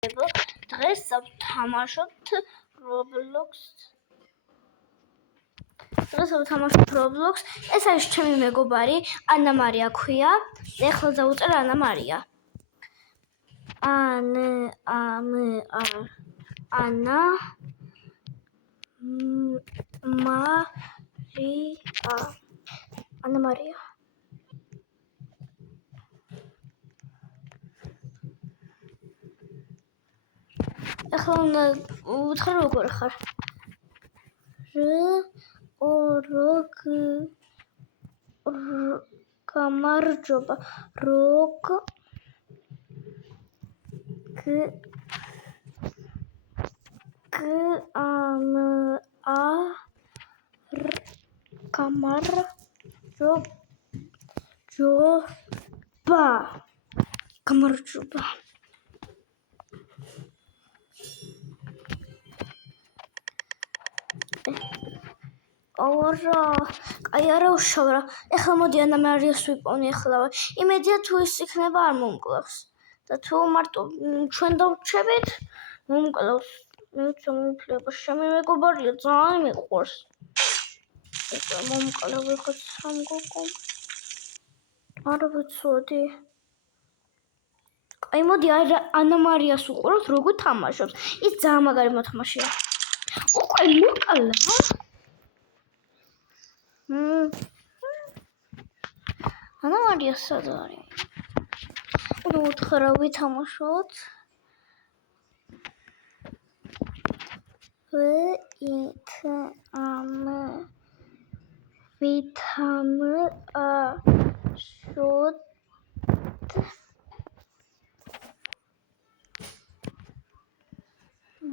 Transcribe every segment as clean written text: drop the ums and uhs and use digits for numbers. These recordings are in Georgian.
დღეს ვთამაშობთ Roblox. ეს არის ჩემი მეგობარი, ანა მარია ქვია. ეხლა დავუწერ ანა მარია. ანა მარია. ეხლა უნდა უთხრა როგორ ხარ? გამარჯობა. გამარჯობა. აი არა უშავრა. ეხლა მოდი ანა მარიას ვიპოვნი ახლა. იმედია თუ ის იქნება არ მომკლავს. და თუ მარტო ჩვენ დავრჩებით, მომკლავს. მიფლება შემი მეგობარია, ძალიან მიყვარს. ეხლა მომკლავ ეხლა სამგოგო. არ ვიცოდი. აი მოდი ანა მარიას უყუროთ როგორ თამაშობს. ის ძალიან მაგარი მოთამაშეა. უკვე მოკლა. ანა მარია სად არის? უნდა უთხრა ვითამაშოთ.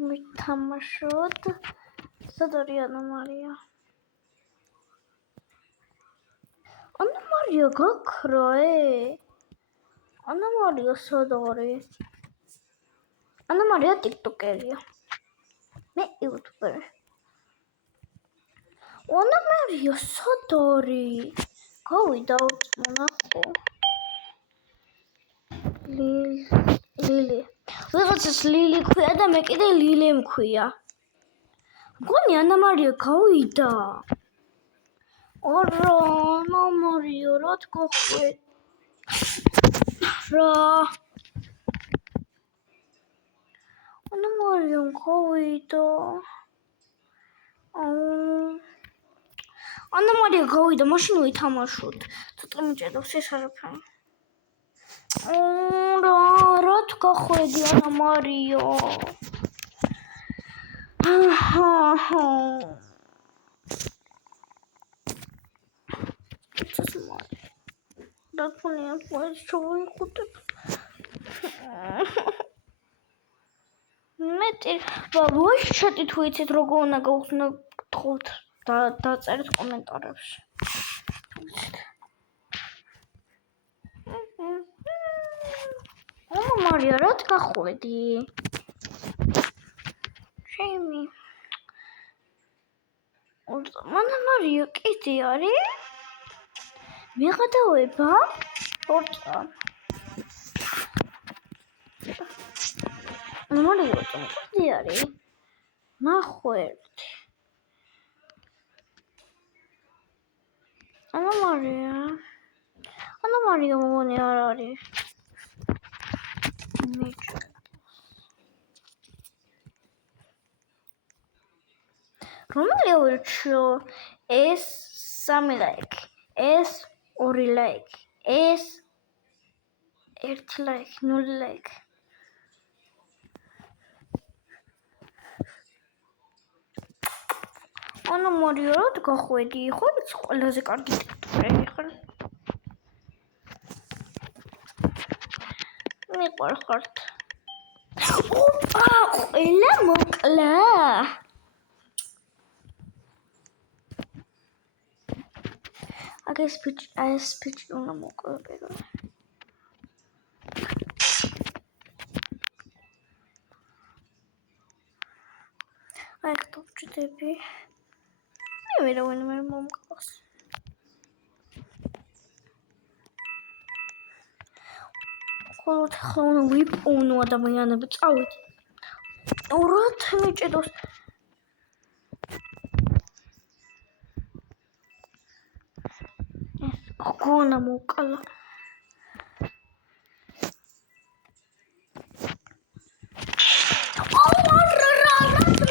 ვითამაშოთ. სად არის ანა მარია? ანა მარია გაქრა? ანა მარია სად არის? ანა მარია ტიკტოკერია. მე იუთუბერი. ანა მარია სად არის? გავიდა ნახო. ლილი. ვიღაცას ლილი ქვია და მე კიდე ლილე მქვია. მგონი ანა მარია გავიდა. არა, ანა მარია რა თქოხე? რა? ანა მარია გავიდა. ანა მარია გავიდა, მაშინ ვითამაშოთ. ცოტა მიჭედავს ეს არაფერი. რა თქოხედი ანა მარია? და ფონია ეს შევიხუტებ. მეტი ვაჟ ჩატი თუ იცით როგორ უნდა გავხსნა გთხოვთ და დაწერეთ კომენტარებში. ანა მარია რა თქახვედი? ჩემი ანა მარია კიდე არის? მიღადავება? ორწა. ანა მარია კიდე არის? ნახო ერთი. ანა მარია მოგონი არ არის. რომელი ვირჩიო? ეს 3 ლაიქი, ეს 2 ლაიქი, ეს 1 ლაიქი, 0 ლაიქი. ანა მარია რა თქახვედი? ხო იცი ყველაზე კარგი ტიკტოკერი ხარ. მიყვარხართ. ოპა, ყველა მოკლა. ეს ბიჭი უნდა მოკლა პირველი. აი ხტობჭდები. მე ვერავინ მე მომკლავს. ხოლო ახლა უნდა ვიპოვნო ადამიანები, წავით. ორად მიჭედოს. გოგონა მოკალა.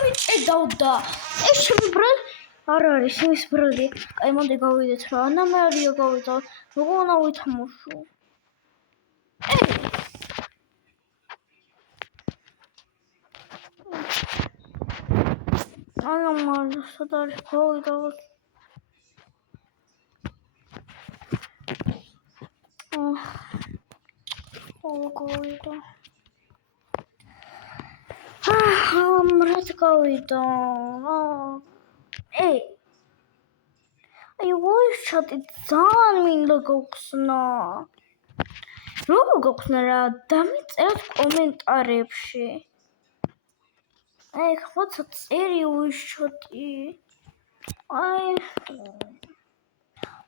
მიჭედავდა. ეს შემიბრალ არ არის ის ბრალი. აი მოდი გავიდეთ რა. ანამარია გავიდა. გოგონა ვითამაშო. ანამარია სად არის გავიდა. გავიდა. რად გავიდა? აი voice chat-ი ძალიან მინდა გავხსნა. როგორ გავხსნა რა? დამიწეროთ კომენტარებში. აი ხოცა წერი voice chat-ი. აი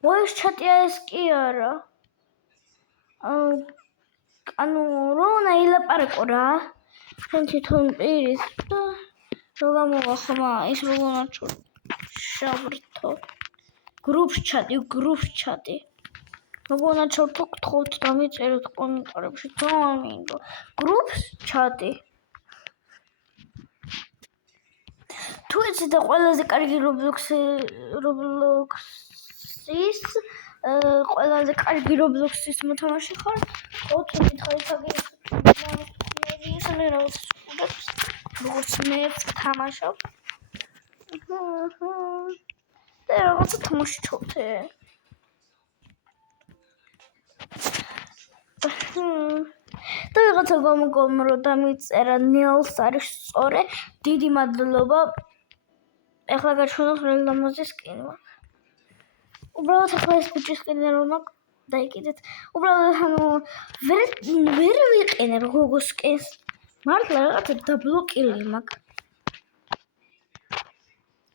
voice chat-ი ეს კი არა. ანუ რონა ილაპარაკო რა. შენ თვითონ პირის და რო გამოვახმა ის როგორ შავრთო. Group chat-ი. როგორ ჩორთო გთხოვთ დამიწეროთ კომენტარებში ძალიან მინდა. Group chat-ი. თუ იცით და ყველაზე კარგი Roblox-ის ყველაზე კარგი Roblox-ის მოთამაშე ხარ? ოთები თხაითაგი ისინი რაღაც სკუდებს როგორც მე თამაშობ. და რაღაცა თამაშობთ. და რაღაცა გამოგომრო დამიწერა ნილს არის სწორე. დიდი მადლობა. ეხლა გაჩვენოთ რა ლამაზი სკინი მაქვს. უბრალოდ ახლა ეს ბიჭის სკინი რომ მაქვს დაიკიდეთ. უბრალოდ ანუ ვერ ვიყენებ გოგოს სკინს. მართლა რაღაცა დაბლოკილი მაქვს.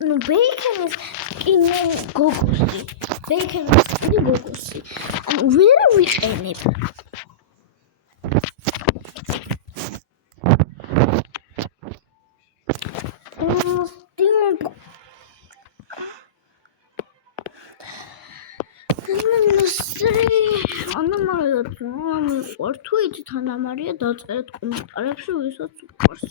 ну ბეიქენის სკინი გოგოსი. ბეიქენის სკინი გოგოსი. ანუ ვერ ვიყენებ. თუ იცით ანამარია დაწერეთ კომენტარებში ვისაც უყვარს.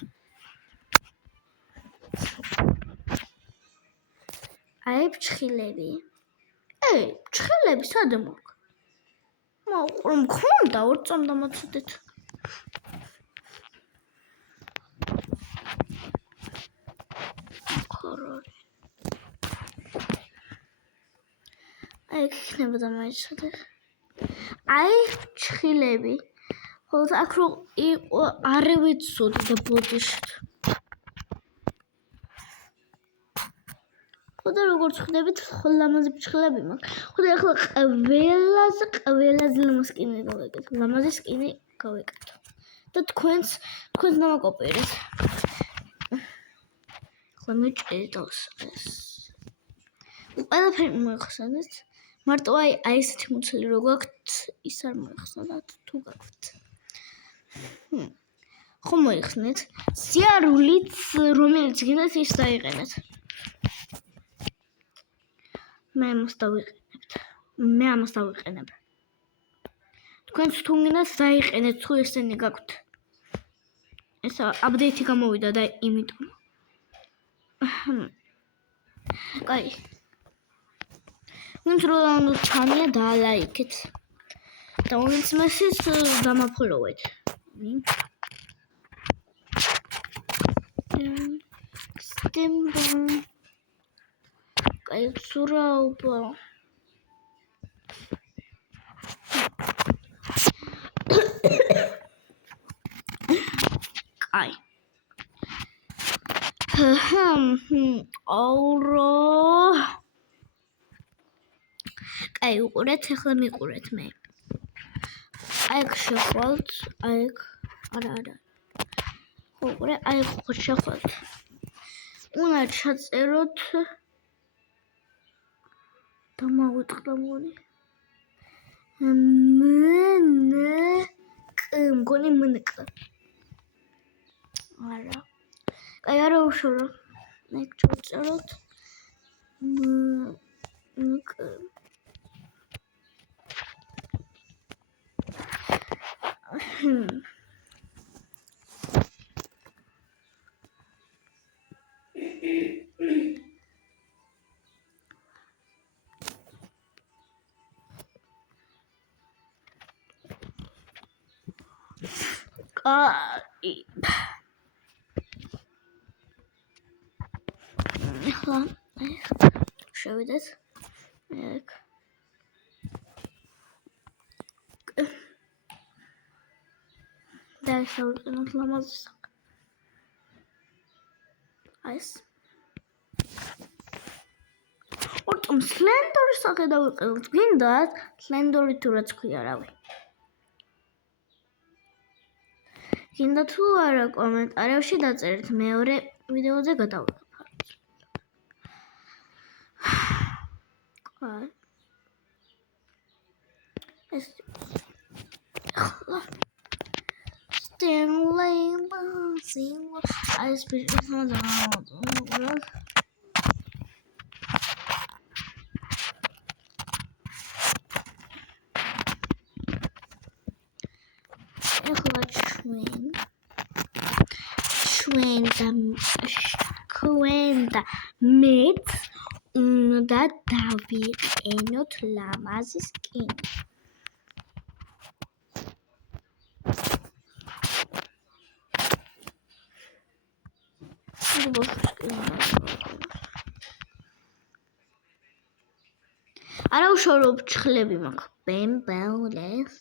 აი ფჩხილები. ფჩხილები სად მაქვს? მქონდა ორ წამ დამაცადეთ. აი იქნება დამაიცადე. აი ფჩხილები. ხოლო აქ რო იყო არ ვიცოდი და ბოდიშით. ხოდა როგორც ხვდებით, ლამაზი ფჩხილები მაქვს. ხოდა ახლა ყველაზე ლამაზი სკინი გავეკეთე. ლამაზი სკინი გავეკეთე. და თქვენს დამაკოპიერეთ. ახლა მიჭედავს ეს. ყველაფერი მოიხსენეთ. მარტო აი ესეთი მუცელი რო გაქვთ, ის არ მოიხსენათ თუ გაქვთ. ხომ მოიხსნეთ? სიარულიც რომელიც გინდათ ის დაიყენეთ. მე ამას დავიყენებ. თქვენც თუ გინდათ დაიყენეთ თუ ესენი გაქვთ. ეს აპდეიტი გამოვიდა და იმიტომ. კაი. ვინც როლანდოს ჩანია დაალაიქეთ. და ვინც მესის დამაფოლოვეთ. სტიმბო. კაი სურაუბა. კაი. აურო. აი უყურეთ, ახლა მიყურეთ მე. აი შეხვალთ, აი არა. უყურე, აი შეხვალთ. უნდა ჩაწეროთ დამავიტყდა მოდი. მგონი მნკ. არა. აი არა უშურო. მე ჩავწეროთ. მნკ. კაი. ახლა შევიდეთ. ეგ. და შევწუნოთ ლამაზის. ეს. ორტომ სლენდორი სახე დავიყევთ. გინდათ სლენდორი თუ რაც ქვია რავი. გინდა თუ არა კომენტარებში დაწერეთ მეორე ვიდეოზე გადავიღებ. კაი. ეს ახლა Stanley Bazin I speak Quenta mit უნდა დავიყენოთ ლამაზი სკინი. არა უშუალოდ ჩხლები მაქვს. ბემბელეს.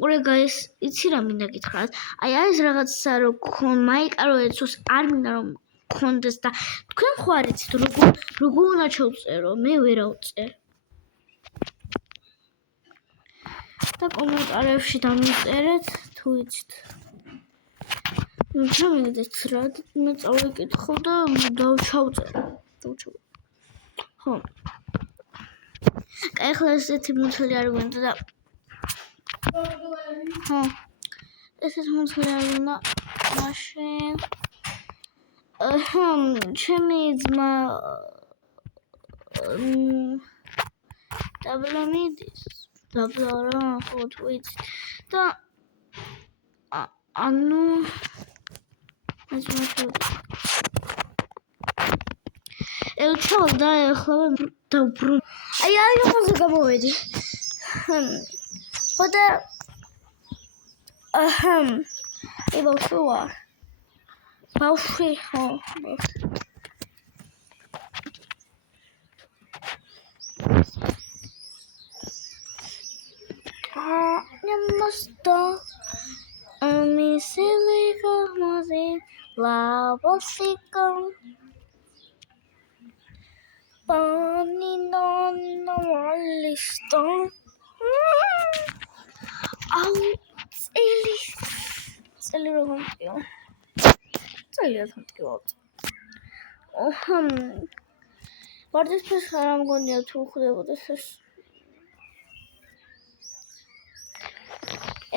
Ურე guys, იცი რა მინდა გითხრათ? აი არის რაღაცა რომ მაიკაროეცოს არ მინდა რომ გქონდეს და თქვენ ხო არ იცით როგორ უნდა ჩავწერო? მე ვერ ავწერ. და კომენტარებში დამიწერეთ თუ იცით. ჩამიგდეთ რა მე წავიკითხო და დავჩავწერო. ხო. კაი ახლა ესეთი მუცელი არ გვინდა და ხო. ესეთი მუცელი არ გვინდა. მაშინ ჩემი ძმა დაბლამიდის. დაბლა რა ხო თუ იცით. და ანუ ელჩალ და ახლა დავბრუნ. აი ამაზე გამოვედი. ხოდა ე ბავშვი ვარ. ბავშვი ხო. ნემოსტო მისილიკა მოზე ლაბოსიკო Panino listo. Au, წელი რო გამტკიო. წელია გამტკიო. ვარდისფერს არ ამგონია თუ ხდებოდეს ეს.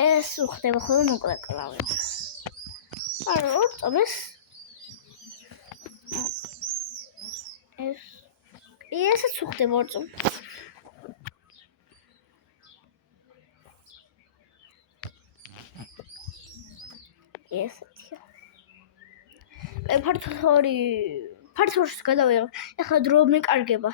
ეს უხდება ხოლმე მოკლე კლავი. არა, წამეს. ესეც უხდება ორწო. ესეთია. ფართორში გადავიღე. ეხლა დრო მეკარგება.